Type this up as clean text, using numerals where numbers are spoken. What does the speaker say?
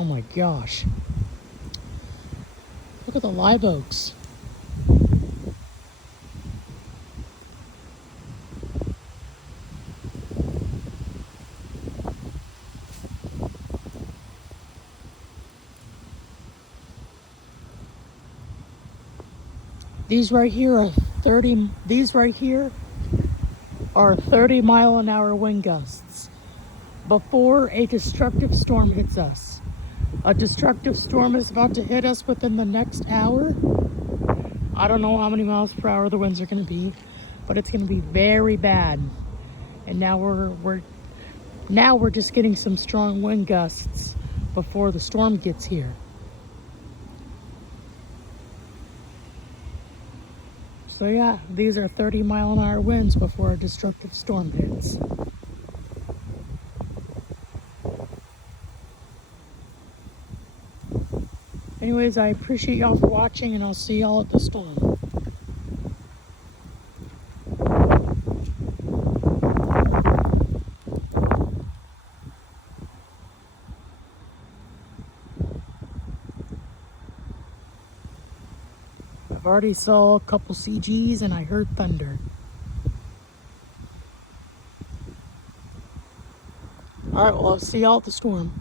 Oh my gosh. Look at the live oaks. These right here are 30 mile-an-hour wind gusts before a destructive storm hits us. A destructive storm is about to hit us within the next hour. I don't know how many miles per hour the winds are going to be, but it's going to be very bad. And now we're just getting some strong wind gusts before the storm gets here. So yeah, these are 30-mile-an-hour winds before a destructive storm hits. Anyways, I appreciate y'all for watching, and I'll see y'all at the storm. I've already saw a couple CGs and I heard thunder. Alright, well, I'll see y'all at the storm.